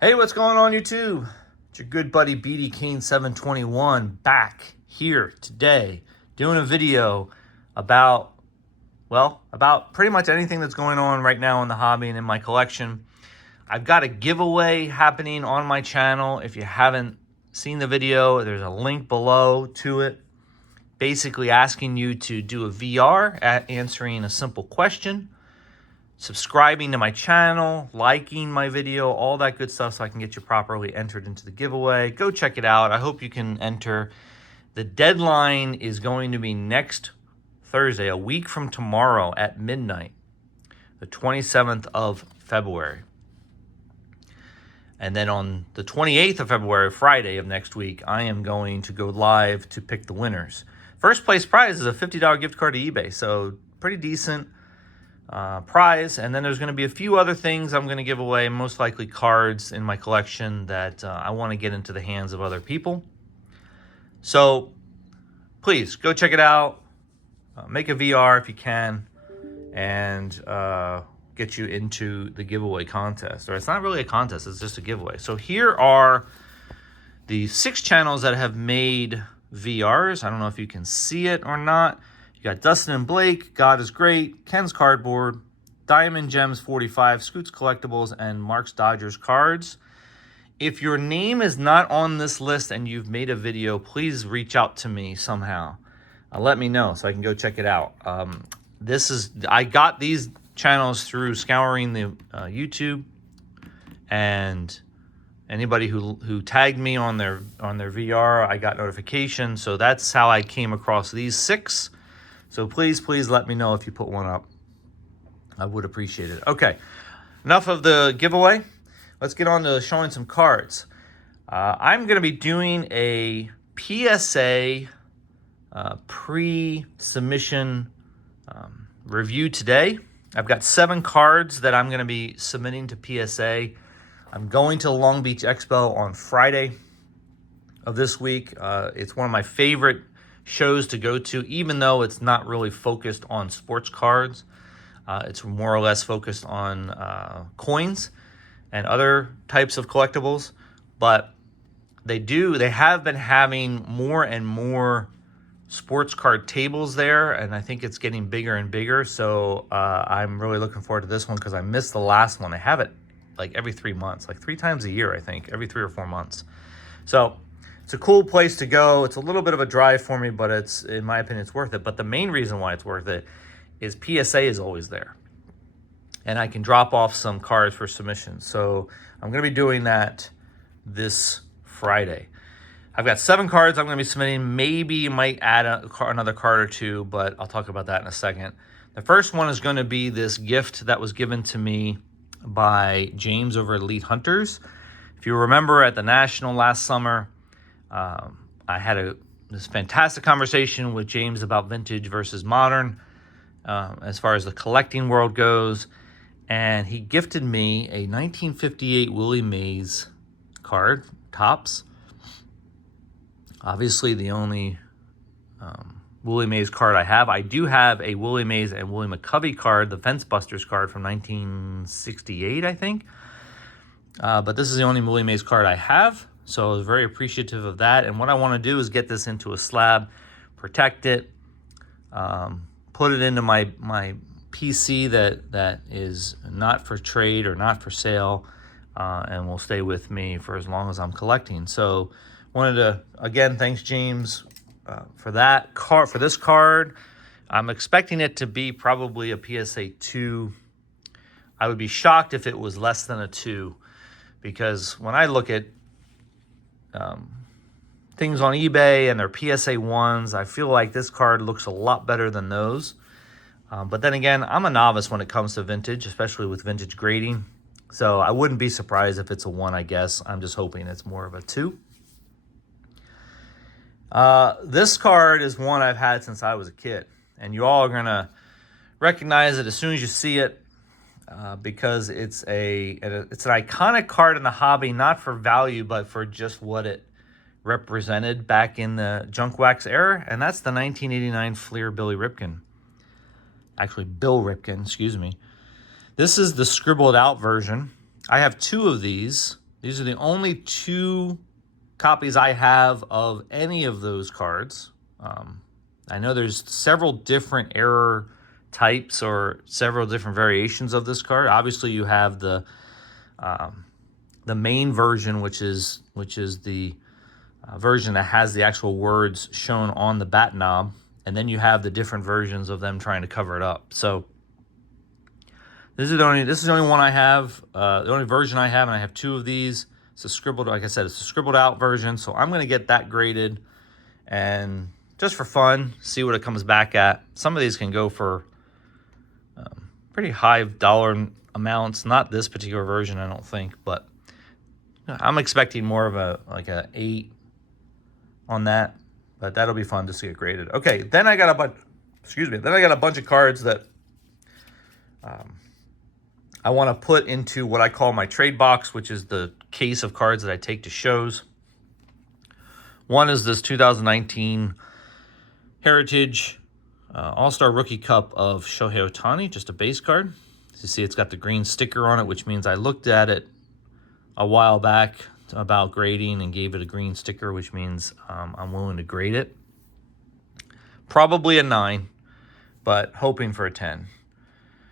Hey, what's going on, YouTube? It's your good buddy BD Kane 721 back here today doing a video about pretty much anything that's going on right now in the hobby and in my collection. I've got a giveaway happening on my channel. If you haven't seen the video, there's a link below to it, basically asking you to do a VR at answering a simple question, subscribing to my channel, liking my video, all that good stuff so I can get you properly entered into the giveaway. Go check it out. I hope you can enter. The deadline is going to be next Thursday, a week from tomorrow at midnight, the 27th of February. And then on the 28th of February, Friday of next week, I am going to go live to pick the winners. First place prize is a $50 gift card to eBay, so pretty decent prize. And then there's going to be a few other things I'm going to give away, most likely cards in my collection that I want to get into the hands of other people. So please go check it out. Make a VR if you can, and get you into the giveaway contest. Or it's not really a contest, it's just a giveaway. So here are the 6 channels that have made VRs. I don't know if you can see it or not. You got Dustin and Blake, God is Great, Ken's Cardboard, Diamond Gems 45, Scoots Collectibles, and Mark's Dodgers Cards. If your name is not on this list and you've made a video, please reach out to me somehow. Let me know so I can go check it out. I got these channels through scouring the YouTube, and anybody who tagged me on their VR, I got notifications. So that's how I came across these 6. So please let me know if you put one up. I would appreciate it. Okay, enough of the giveaway. Let's get on to showing some cards. I'm going to be doing a PSA pre-submission review today. I've got 7 cards that I'm going to be submitting to PSA. I'm going to Long Beach Expo on Friday of this week. It's one of my favorite shows to go to, even though it's not really focused on sports cards. It's more or less focused on coins and other types of collectibles. But they have been having more and more sports card tables there, and I think it's getting bigger and bigger. So I'm really looking forward to this one because I missed the last one. They have it like every 3 months, like 3 times a year, I think, every 3 or 4 months. So it's a cool place to go. It's a little bit of a drive for me, but it's, in my opinion, it's worth it. But the main reason why it's worth it is PSA is always there, and I can drop off some cards for submission. So I'm going to be doing that this Friday. I've got 7 cards I'm going to be submitting. Maybe might add another card or 2, but I'll talk about that in a second. The first one is going to be this gift that was given to me by James over at Elite Hunters. If you remember at the National last summer, I had this fantastic conversation with James about vintage versus modern as far as the collecting world goes. And he gifted me a 1958 Willie Mays card, Topps. Obviously, the only Willie Mays card I have. I do have a Willie Mays and Willie McCovey card, the Fence Busters card from 1968, I think. But this is the only Willie Mays card I have, so I was very appreciative of that. And what I want to do is get this into a slab, protect it, put it into my PC that is not for trade or not for sale, and will stay with me for as long as I'm collecting. So wanted to, again, thanks James for that card, for this card. I'm expecting it to be probably a PSA 2. I would be shocked if it was less than a 2, because when I look at things on eBay and their PSA 1s, I feel like this card looks a lot better than those. But then again, I'm a novice when it comes to vintage, especially with vintage grading. So I wouldn't be surprised if it's a 1, I guess. I'm just hoping it's more of a 2. This card is one I've had since I was a kid, and you all are going to recognize it as soon as you see it, because it's an iconic card in the hobby, not for value, but for just what it represented back in the junk wax era, and that's the 1989 Fleer Billy Ripken. Actually, Bill Ripken, excuse me. This is the scribbled out version. I have 2 of these. These are the only 2 copies I have of any of those cards. I know there's several different error types or several different variations of this card. Obviously, you have the main version, which is the version that has the actual words shown on the bat knob, and then you have the different versions of them trying to cover it up. So this is the only one I have, the only version I have, and I have 2 of these. It's a scribbled, like I said, it's a scribbled out version, so I'm going to get that graded and just for fun, see what it comes back at. Some of these can go for pretty high dollar amounts. Not this particular version, I don't think, but I'm expecting more of a 8 on that, but that'll be fun to see it graded. Okay, then I got a bunch of cards that I want to put into what I call my trade box, which is the case of cards that I take to shows. One is this 2019 Heritage All-Star Rookie Cup of Shohei Ohtani, just a base card. As you see, it's got the green sticker on it, which means I looked at it a while back about grading and gave it a green sticker, which means I'm willing to grade it. Probably a 9, but hoping for a 10.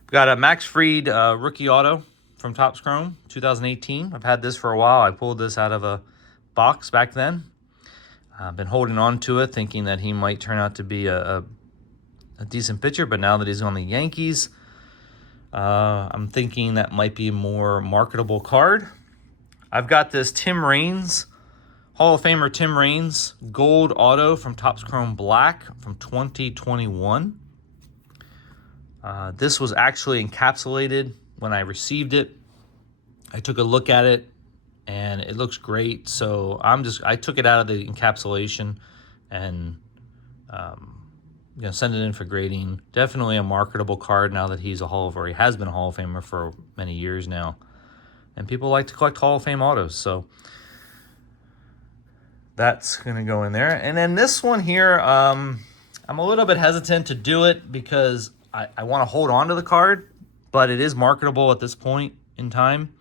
We've got a Max Fried rookie auto from Topps Chrome, 2018. I've had this for a while. I pulled this out of a box back then. I've been holding on to it, thinking that he might turn out to be a decent pitcher, but now that he's on the Yankees, I'm thinking that might be a more marketable card. I've got this Tim Raines, Hall of Famer Tim Raines, gold auto from Topps Chrome Black from 2021. This was actually encapsulated when I received it. I took a look at it, and it looks great. So I took it out of the encapsulation and send it in for grading. Definitely a marketable card now that he's he has been a Hall of Famer for many years now. And people like to collect Hall of Fame autos, so that's going to go in there. And then this one here, I'm a little bit hesitant to do it because I want to hold on to the card, but it is marketable at this point in time.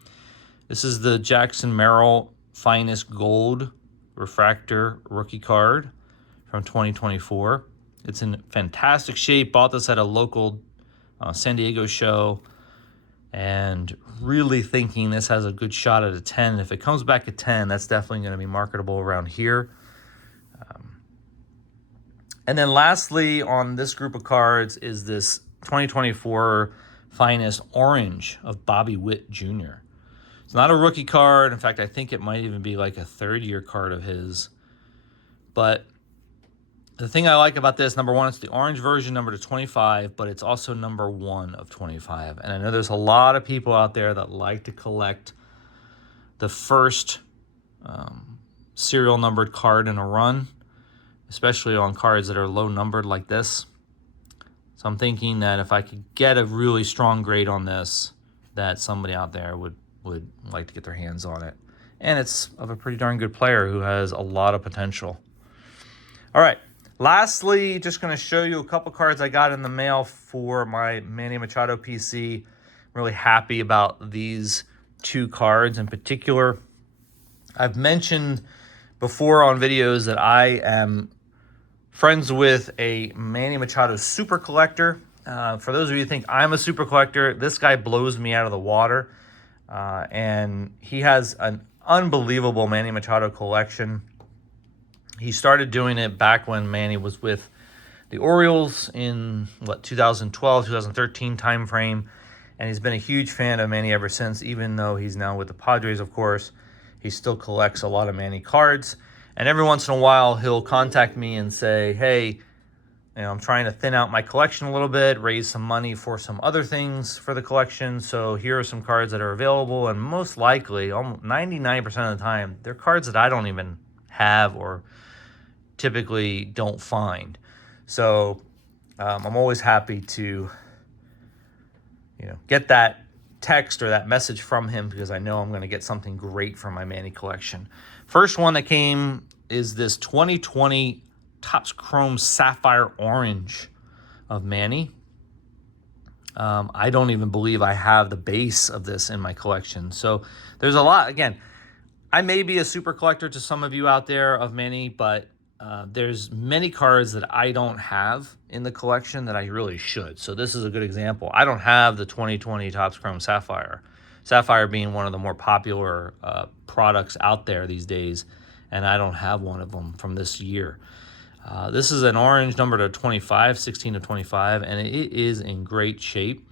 This is the Jackson Merrill Finest Gold Refractor rookie card from 2024. It's in fantastic shape. Bought this at a local San Diego show, and really thinking this has a good shot at a 10. If it comes back at 10, that's definitely going to be marketable around here. And then lastly on this group of cards is this 2024 Finest Orange of Bobby Witt Jr. It's not a rookie card. In fact, I think it might even be like a third-year card of his. But the thing I like about this, number one, it's the orange version, number 25, but it's also number 1 of 25. And I know there's a lot of people out there that like to collect the first serial numbered card in a run, especially on cards that are low numbered like this. So I'm thinking that if I could get a really strong grade on this, that somebody out there would like to get their hands on it. And it's of a pretty darn good player who has a lot of potential. All right. Lastly, just going to show you a couple cards I got in the mail for my Manny Machado PC. I'm really happy about these 2 cards in particular. I've mentioned before on videos that I am friends with a Manny Machado super collector. For those of you who think I'm a super collector, this guy blows me out of the water. And he has an unbelievable Manny Machado collection. He started doing it back when Manny was with the Orioles in, 2012, 2013 timeframe. And he's been a huge fan of Manny ever since, even though he's now with the Padres, of course. He still collects a lot of Manny cards. And every once in a while, he'll contact me and say, hey, I'm trying to thin out my collection a little bit, raise some money for some other things for the collection. So here are some cards that are available. And most likely, 99% of the time, they're cards that I don't even have or typically don't find. So I'm always happy to get that text or that message from him because I know I'm going to get something great from my Manny collection. First one that came is this 2020 Topps Chrome Sapphire Orange of Manny. I don't even believe I have the base of this in my collection. So there's a lot. Again, I may be a super collector to some of you out there of Manny, but there's many cards that I don't have in the collection that I really should. So this is a good example. I don't have the 2020 Topps Chrome Sapphire. Sapphire being one of the more popular products out there these days, and I don't have one of them from this year. This is an orange number to 25, 16 to 25, and it is in great shape.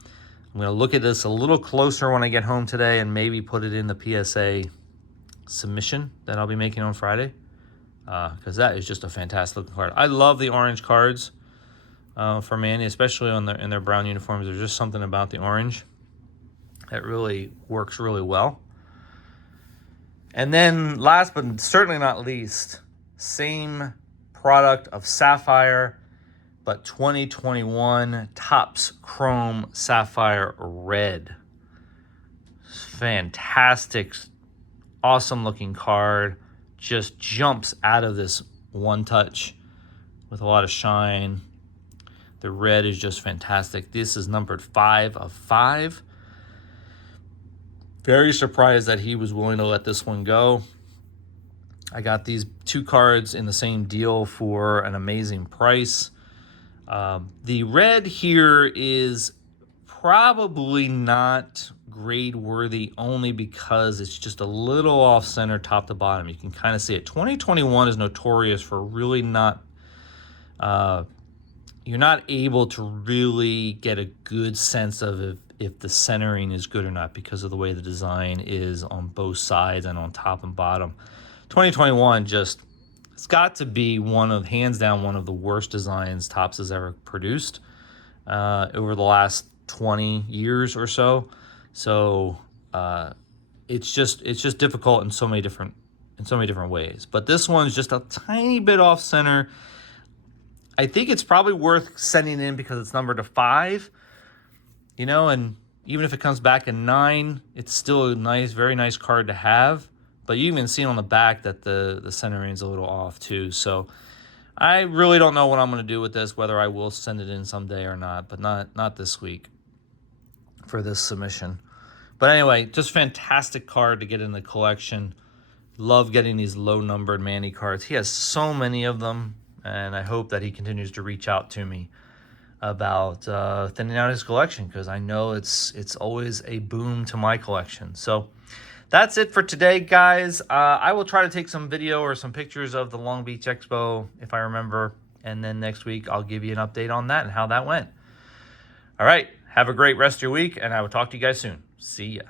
I'm going to look at this a little closer when I get home today and maybe put it in the PSA submission that I'll be making on Friday, because that is just a fantastic looking card. I love the orange cards for Manny, especially in their brown uniforms. There's just something about the orange that really works really well. And then last but certainly not least, same product of Sapphire, but 2021 Topps Chrome Sapphire Red. Fantastic, awesome looking card. Just jumps out of this one touch with a lot of shine. The red is just fantastic. This is numbered 5 of 5. Very surprised that he was willing to let this one go. I got these 2 cards in the same deal for an amazing price. The red here is probably not grade worthy only because it's just a little off center top to bottom. You can kind of see it. 2021 is notorious for really not, you're not able to really get a good sense of if the centering is good or not because of the way the design is on both sides and on top and bottom. 2021 just, it's got to be hands down one of the worst designs Topps has ever produced over the last 20 years or so. So it's just difficult in so many different ways. But this one's just a tiny bit off center. I think it's probably worth sending in because it's numbered to 5, you know, and even if it comes back in 9, it's still a nice, very nice card to have. But you even see on the back that the centering is a little off too. So I really don't know what I'm going to do with this, whether I will send it in someday or not, but not this week for this submission. But anyway, just fantastic card to get in the collection. Love getting these low-numbered Manny cards. He has so many of them, and I hope that he continues to reach out to me about thinning out his collection because I know it's always a boom to my collection. So that's it for today, guys. I will try to take some video or some pictures of the Long Beach Expo if I remember, and then next week I'll give you an update on that and how that went. All right, have a great rest of your week, and I will talk to you guys soon. See ya.